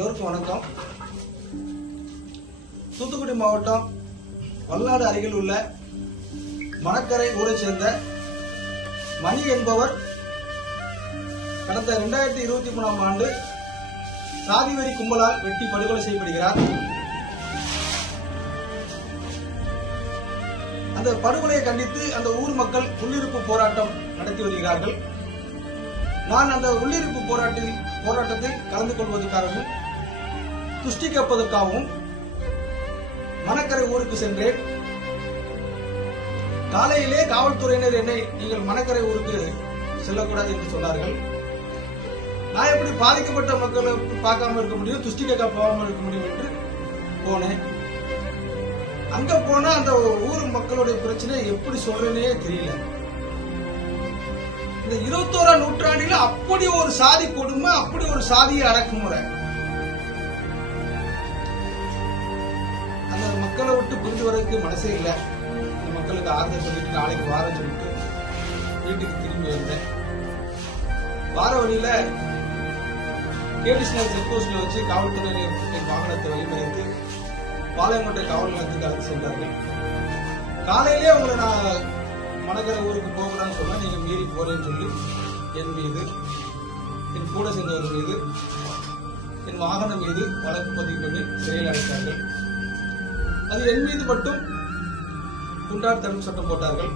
எல்லோருக்கும் வணக்கம். தூத்துக்குடி மாவட்டம் வல்லாடு அருகில் உள்ள மணக்கரை ஊரை சேர்ந்த மணி என்பவர் கடந்த 2023ஆம் ஆண்டு சாதிவெறி கும்பலால் வெட்டி படுகொலை செய்யப்படுகிறார். அந்த படுகொலையை கண்டித்து அந்த ஊர் மக்கள் உள்ளிருப்பு போராட்டம் நடத்தி வருகிறார்கள். நான் அந்த உள்ளிருப்பு போராட்டத்தில் கலந்து கொள்வதற்காகவும் துஷ்டி கேட்பதற்காகவும் மணக்கரை ஊருக்கு சென்றேன். காலையிலே காவல்துறையினர் என்னை நீங்கள் மணக்கரை ஊருக்கு செல்லக்கூடாது என்று சொன்னார்கள். நான் எப்படி பாதிக்கப்பட்ட மக்களை பார்க்காம இருக்க முடியும், துஷ்டி கேட்க போகாமல் இருக்க முடியும் என்று போனேன். அங்க போனா அந்த ஊர் மக்களுடைய பிரச்சனை எப்படி சொல்றேனே தெரியல. இந்த 21ஆம் நூற்றாண்டில் அப்படி ஒரு சாதி கொடுமை, அப்படி ஒரு சாதிய அடக்குமுறை. அந்த மக்களை விட்டு புரிந்து வரதுக்கு மனசே இல்லை. இந்த மக்களுக்கு ஆறுதல் சொல்லிட்டு நாளைக்கு வாரம் சொல்லிட்டு வீட்டுக்கு திரும்பி வந்தேன். வார வழியில கேடிஷனல் செக் போஸ்ட்ல வச்சு காவல்துறையினர் வாகனத்தை வழிமறித்து பாளையங்கோட்டை காவல் நிலையத்துக்கு அழைத்து சென்றார்கள். காலையிலே உங்களை நான் மணக்கரை ஊருக்கு போகிறான்னு சொன்னா நீங்க மீறி போறேன்னு சொல்லி என் மீது, என் கூட சேர்ந்தவர் மீது, என் வாகனம் மீது வழக்கு பதிவு பண்ணி சிறையில் அடைத்தார்கள். அது என் மீது மட்டும் குண்டார் தடுப்பு சட்டம் போட்டார்கள்.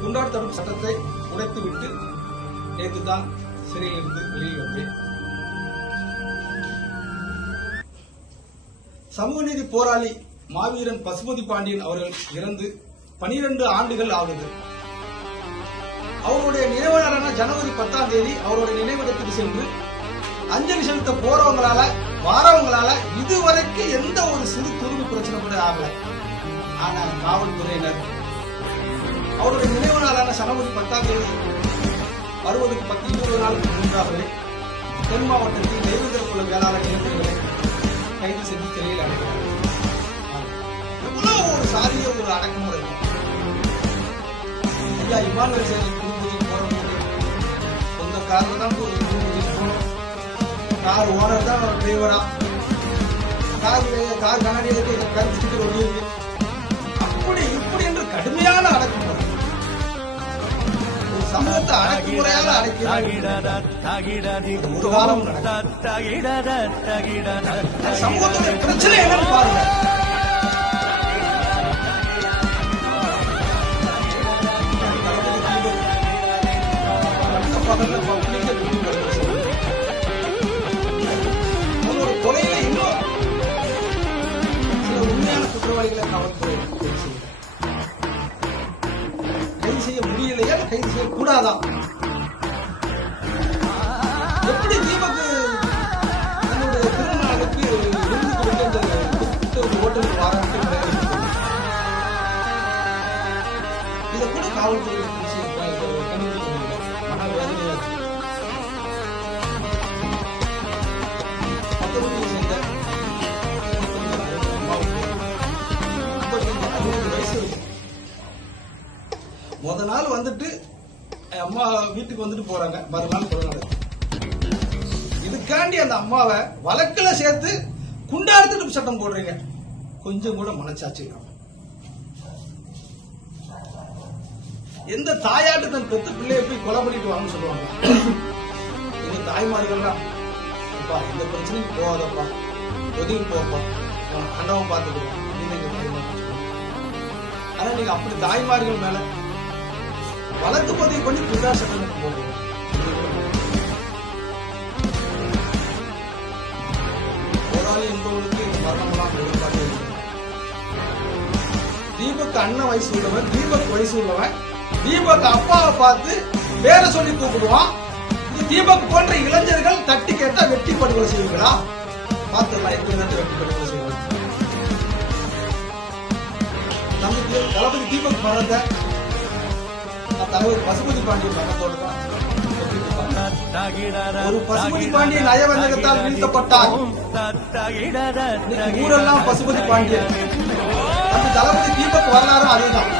குண்டார் தடுப்பு சட்டத்தை உடைத்து விட்டு நேற்று தான் சிறையில் இருந்து வெளியில் வந்தேன். சமூக நீதி போராளி மாவீரன் பசுபதி பாண்டியன் அவர்கள் இறந்து 12 ஆண்டுகள் ஆகுது. அவருடைய நினைவு நாளான ஜனவரி 10ஆம் தேதி அவருடைய நினைவிடத்துக்கு சென்று அஞ்சலி செலுத்த போறவங்களால வாரவங்களால இதுவரைக்கும் எந்த ஒரு சிறு துருவி பிரச்சனை கூட ஆகல. ஆனா காவல்துறையினர் அவருடைய நினைவு நாளான ஜனவரி 10ஆம் தேதி வருவதற்கு 10-20 நாளுக்கு முன்பாகவே தென் மாவட்டத்தில் தெய்வதர் குல வேளாளர் இளைஞர்களை கைது செஞ்சு சிறையில் அடைக்கிறார்கள். எவ்வளவு ஒரு சாதிய ஒரு அடக்குமுறை. ஐயா இமானுவேல் சேகர் திருப்பதிக்கு போறவங்க சொந்த கார்ல தான் போகணும். கார் ஓனர் தான் டிரைவரா, கார் கண்ணாடியில கருத்து ஸ்டிக்கர் ஒழியுது. அப்படி இப்படி என்று கடுமையான அடக்குமுறை. ஒரு சமூகத்தை அடக்குமுறையால அடைக்கிறது ஒரு காலம் சமூகத்துடைய பிரச்சனை என்னன்னு பாருங்க. அவங்களோட கொலையில இன்னும் சில உண்மையான குற்றவாளிகளை காவல்துறை கைது செய்ய முடியலையா, கைது செய்யக்கூடாதா? எப்படி தீபக் தன்னுடைய திருநாளுக்கு விருது கொடுத்து அந்த ஹோட்டலுக்கு வாராட்டு இதை கூட காவல்துறை முத நாள் வந்துட்டு அம்மா வீட்டுக்கு வந்துட்டு போறாங்க, மறுநாள் கொலை நடக்குது. இதுக்காண்டி அந்த அம்மாவை வழக்குல சேர்த்து குண்டாரத்துக்கு சட்டம் போடுறீங்க. கொஞ்சம் கூட மனச்சாட்சி இல்லாம எந்த தாயாட்டு தன் பெத்து பிள்ளைய போய் கொலை பண்ணிட்டு வாங்கன்னு சொல்லுவாங்க. எங்க தாய்மார்கள்லாம் இந்த பிரச்சனைக்கு போகாதப்பா, ஒதுங்கி போப்பா, அண்டவன் பார்த்துக்குவோம் அப்படின்னு எங்க தாய்மார்கள் சொல்லுவாங்க. ஆனா நீங்க அப்படி தாய்மார்கள் மேல வழக்கு பதிவு பண்ணி குண்டார் சட்டம் போடுறீங்க. போராளி என்பவர்களுக்கு இந்த மரணமெல்லாம் எதிர்பார்த்து தீபக் அண்ணன் வயசு உள்ளவன், தீபக் வயசு உள்ளவன், தீபக் அப்பாவை பார்த்து பேரை சொல்லி கூப்பிடுவான். தீபக் போன்ற இளைஞர்கள் தட்டி கேட்டா வெட்டி படுகொலை செய்வீங்களா? பார்த்துக்கலாம் எப்படி வெட்டி படுகொலை செய்வாங்க. நமக்கு தளபதி தீபக் மரணத்தை தலைவர் பசுபதி பாண்டியன் மரணத்தோடு தான். ஒரு பசுபதி பாண்டியன் நயவஞ்சகத்தால் வீழ்த்தப்பட்டார். ஊரெல்லாம் பசுபதி பாண்டியன். அந்த தளபதி தீபக் வரலாறும் அதேதான்.